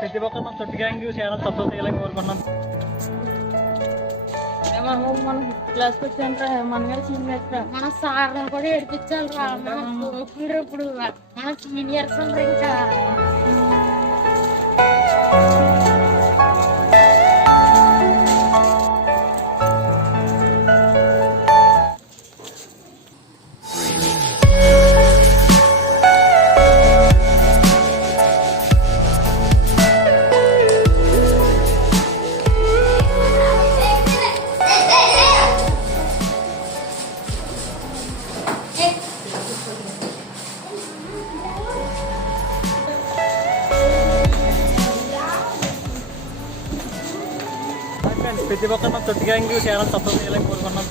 ప్రతి ఒక్కరు మన తొట్టి గ్యాంగ్ ఛానల్ సబ్స్క్రైబ్ చేయాలని కోరుకున్నాం. మనం క్లాస్కి వచ్చాంట్రా మనగా సీనియర్స్ మన సార్ని కూడా ఏడిపించాలి రా. ఇప్పుడు మన సీనియర్స్ ఇంకా ప్రతి ఒక్కరు మన తొట్టి గ్యాంగ్ ఛానల్ సబ్స్క్రైబ్ చేయాలని కోరుకున్నాం.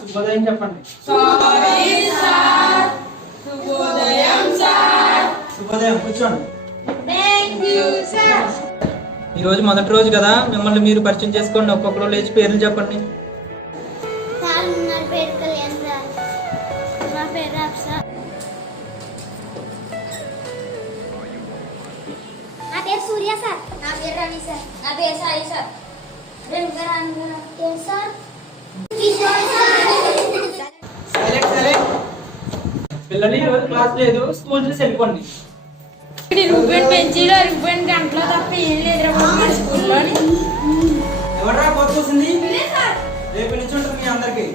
శుభోదయం చెప్పండి. శుభోదయం కూర్చోండి. ఈ రోజు మొదటి రోజు కదా, మిమ్మల్ని మీరు పరిచయం చేసుకోండి. ఒక్కొక్కరు లేచి పేర్లు చెప్పండి. సూర్య సార్, నా పేరు రవి సార్, నా పేరు సాయి సార్, పిల్లలు ఈ రోజు క్లాస్ లేదు, స్కూల్ చూసి వెళ్ళిపోండి. రూపాయి పెంచిలో రూపాయి గంటలో తప్ప ఏం లేదు స్కూల్లోని. ఎవరా కొత్త వస్తుంది? రేపు నుంచి ఉంటుంది మీ అందరికి.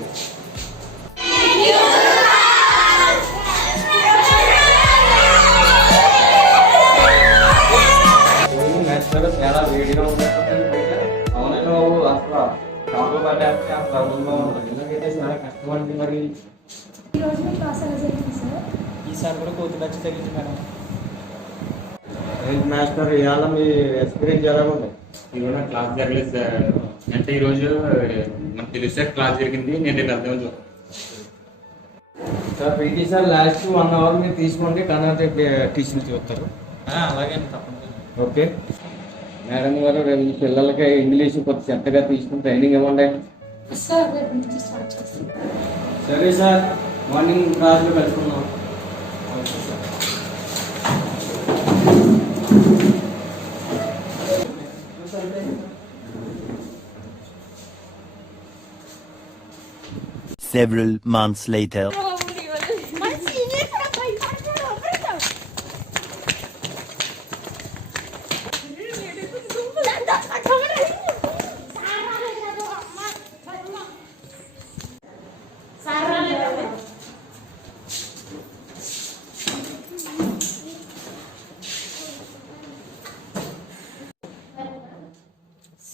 చాలా వేడిగా ఉన్నట్టు అవును అసలు కాపు పడ్డాక ప్రాబ్లంగా ఉంటుంది. ఎందుకైతే చాలా కష్టపడింది. మరి ఈసారి కూడా కోతి వచ్చి జరిగింది మేడం. మాస్టర్ ఇవాళ మీ ఎక్స్పీరియన్స్ ఎలా ఉంది? ఈరోజు క్లాస్ జరగలేదు సార్. అంటే ఈరోజు మనకు తెలిసే క్లాస్ జరిగింది. నేను రేపు అర్థం sir PT sir last 1 hour మీరు తీసుకోండి. కర్ణాటక టీచర్లు చూస్తారు. అలాగే తప్పకుండా. ఓకే మేడం గారు, రేపు పిల్లలకి ఇంగ్లీష్ కొంచెం శ్రద్ధగా తీసుకుని ట్రైనింగ్ ఇవ్వండి. సరే సార్, మార్నింగ్ క్లాస్లో కలుసుకున్నాం. Okay sir. Several months later.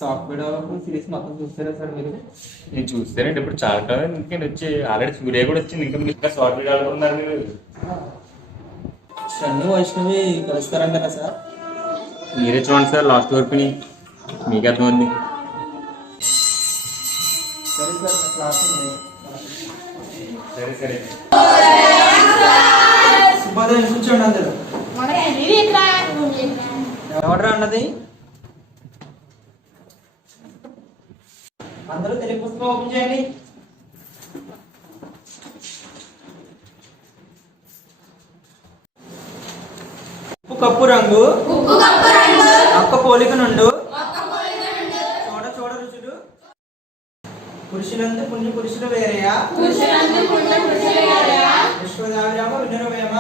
Software development series మొత్తం చూస్తారా సార్ మీరు? నేను చూస్తానండి. ఇప్పుడు చాలా కాలం ఇంకేంటి వచ్చి ఆల్రెడీ సూర్య కూడా వచ్చింది. ఇంకా మీరు సాఫ్ట్వేర్ ఆడుతున్నారు మీరు. షన్ను వైష్ణవి కలుస్తారంటారా సార్? మీరే చూడండి సార్ లాస్ట్ వరకు మీకు అర్థమైంది. సరే సార్, క్లాస్ ఉంది. సరే సరే. శుభోదయం కూర్చోండి అందరూ. ఎవడరా అన్నది? అందరూ తెలుగు పుస్తకం ఓపెన్ చేయండి. ఉప్పు కప్పు రంగు, అక్క పోలిక నుండు, చూడ చూడ రుచులు, పురుషులందు పుణ్య పురుషులు వేరేయా, విశ్వదావిరామ వినురవేమ.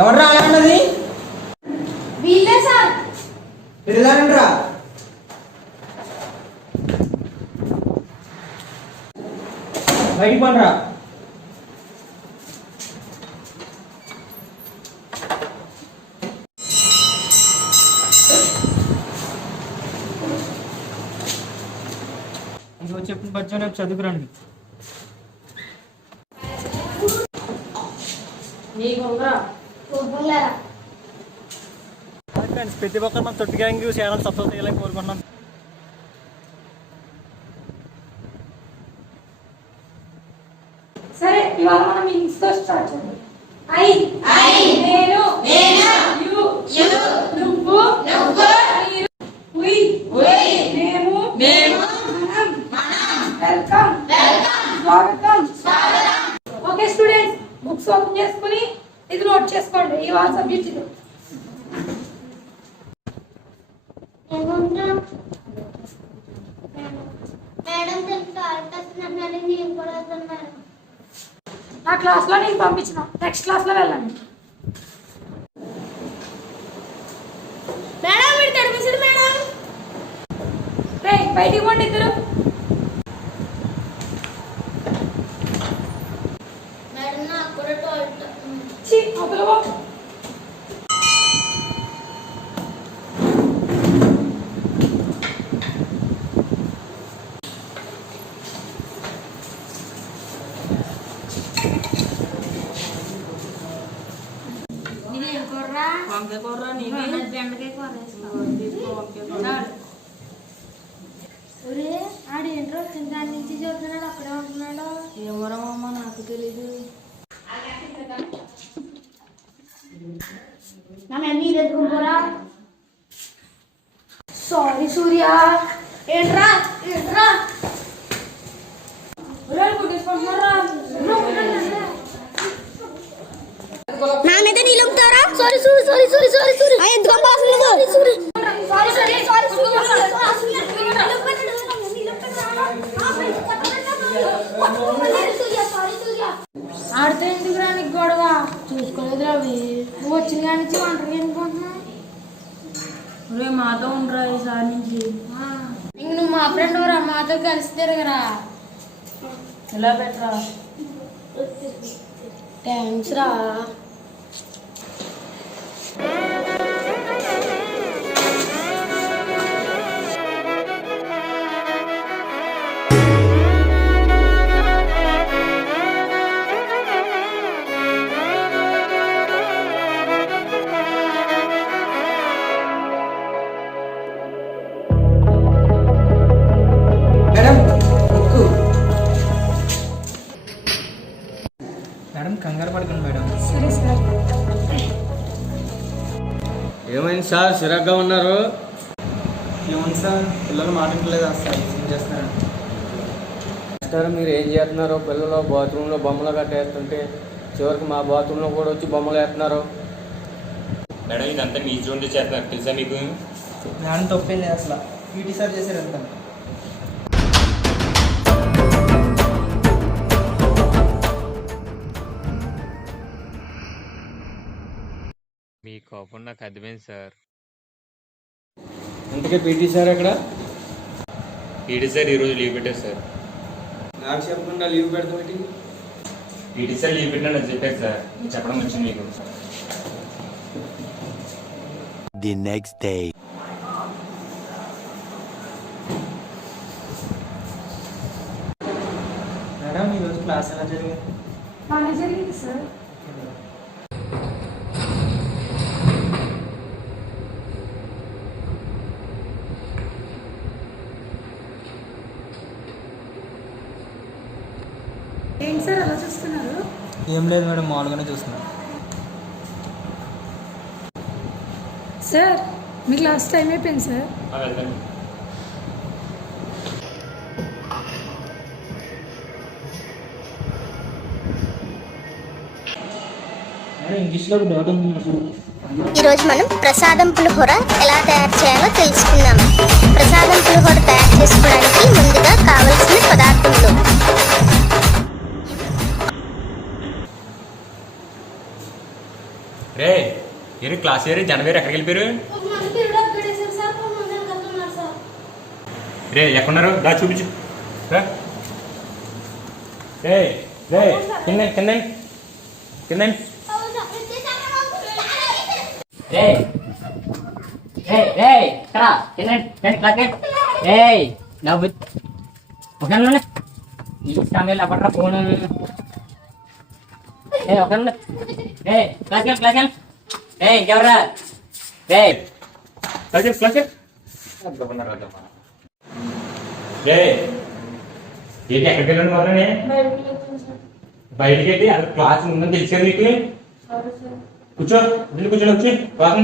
ఎవడరా అలా అన్నది? పిల్లలండ్రా. బయటికి పండ్రా. ఇంకో చెప్పిన పద్యం రేపు చదువుకురండి. ప్రతి ఒక్కరు మన తొట్టి గ్యాంగ్ ఛానల్ సబ్స్క్రైబ్ చేయాలని కోరుకున్నాం. సరే ఇవాళ మనం ఇంగ్లీష్ తో స్టార్ట్ చేద్దాం. ఐ నేను యు నువ్వు మీరు మేము మనం వెల్కమ్ స్వాగతం. ఓకే స్టూడెంట్స్, బుక్స్ ఓపెన్ చేసుకుని ఇది నోట్ చేసుకోండి. ఇవాళ సబ్జెక్ట్ ఇది. మేడం నేను కూడా మేడం. నా క్లాస్ లో నేను పంపించిన నెక్స్ట్ క్లాస్ లో వెళ్ళండి. మేడం మీరు తడిపిస్తాడు మేడం. బయటికి పోండి ఇద్దరు. మేడం నాకు కూడా టాయిలెట్. అవతల పో. నీదేం కూరరా? వంకాయ కూర బెండకాయ కూర ఒరే ఆడేంట్రో వచ్చిన దాని నుంచి చూస్తున్నాడు, అక్కడే ఉంటున్నాడు. ఏమోరమ్మా నాకు తెలీదు. సారీ సూర్య. ఏంట్రా ఏంట్రా నా మీద నీళ్ళుతారా? Sorry sorry sorry sorry sorry sorry ఎందుకు సారీ సారీ సారీ సారీ ఆడితే ఎందుకు రానికి గొడవ చూసుకోలేదు అవి. నువ్వు వచ్చిన కాడి నుంచి ఒంటరిగా ఎందుకుంటున్నావు? మాతో ఉండరా ఈసారి నుంచి. ఇంక నువ్వు మా ఫ్రెండ్ రా, మాతో కలిసి తిరగరా. ఎలా పెట్టరా? థ్యాంక్స్ రా. మేడం కంగారు పడకండి మేడం. సరే సార్. ఏమైంది సార్ చిరాగ్గా ఉన్నారు? ఏముంది సార్, పిల్లలు మాట్లాడలేదు సార్. ఏం చేస్తున్నారు సార్? మీరు ఏం చేస్తున్నారు? పిల్లలు బాత్రూంలో బొమ్మలు కట్టేస్తుంటే చివరికి మా బాత్రూంలో కూడా వచ్చి బొమ్మలు వేస్తున్నారు. మేడం ఇదంతా మీ జోన్ చేస్తున్నారు తెలుసా మీకు? మేడం తప్పేం లేదు అసలు. పీటీ సార్ చేశారు అంతా. మీ కోపం నాకు అర్థమైంది సార్. ఇంతకీ పీటీ సార్ ఎక్కడ? పీటీ సార్ ఈరోజు లీవ్ పెట్టారు సార్. నాకు చెప్పకుండా లీవ్ పెడతామేంటి? పీటీ సార్ లీవ్ పెట్టినా చెప్పారు సార్. చెప్పడం వచ్చింది మీకు. The next day. మేడం ఈరోజు క్లాస్ ఎలా జరిగింది? బాగా జరిగింది సార్. ఏంటి సార్ అలా చూస్తున్నారు? ఏం లేదు మేడం, మామూలుగానే చూస్తున్నాను. సార్ మీ క్లాస్ టైం అయిపోయింది సార్. వెళ్తాను. ఇంగ్లీష్లో డౌట్ ఉంది. ఈరోజు మనం ప్రసాదం పులిహోర ఎలా తయారు చేయాలో తెలుసుకుందాం. ప్రసాదం పులిహోర తయారు చేసుకోవడానికి ముందుగా కావలసిన పదార్థాలు: రే ఏరి క్లాస్ ఏరి జనవేరు ఎక్కడికి వెళ్ళిపోయారు? రే ఎక్కడున్నారు? దా చూపించు. రే రే కింద కింద కింద ఫోన్ ఇంకెవరా ఏంటి ఎక్కడికి వెళ్ళండి మొదలనే? బయటికి వెళ్ళి అది క్లాస్ ఉందని తెలుసు కదా నీకు. కూర్చో, వెళ్ళి కూర్చోండి వచ్చి క్లాస్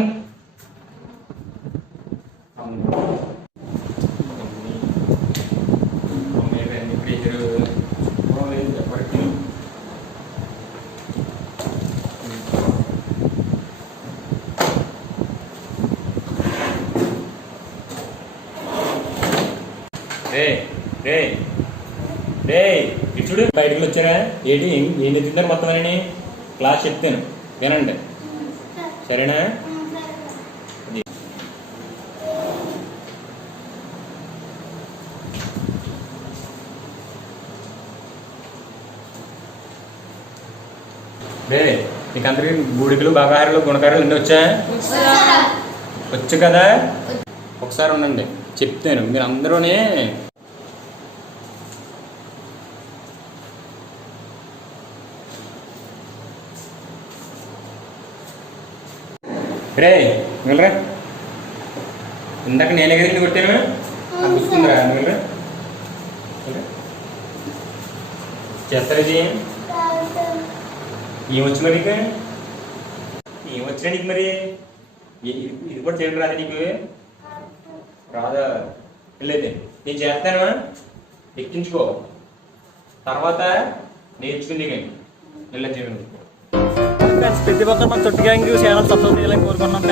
చూడు బయటకు వచ్చారా ఏంటి ఏం ఎత్తుతారు మొత్తం అని క్లాస్ చెప్తాను వినండి సరేనా. నీకు అందరికి బూడికలు బాగాహారాలు గుణకారాలు అన్నీ వచ్చా వచ్చు కదా. ఒకసారి ఉండండి చెప్తాను మీరు అందరూనే. రే వెళ్ళరా, ఇందాక నేనే కదా కొట్టాను అది గుర్తుందిరా. వెళ్ళరా చేస్తారా ఇది ఏమొచ్చు మరి నీకు, ఏమొచ్చినా నీకు మరి ఇది కూడా చేయడం రాదా నీకు రాదా. వెళ్ళైతే నేను చేస్తాను ఎక్కించుకో తర్వాత నేర్చుకుంది కానీ వెళ్ళి చేయడం. ప్రతి ఒక్కరు మన తొట్టి గ్యాంగ్ ఛానల్ సబ్స్క్రైబ్ చేయాలని కోరుకున్నాం.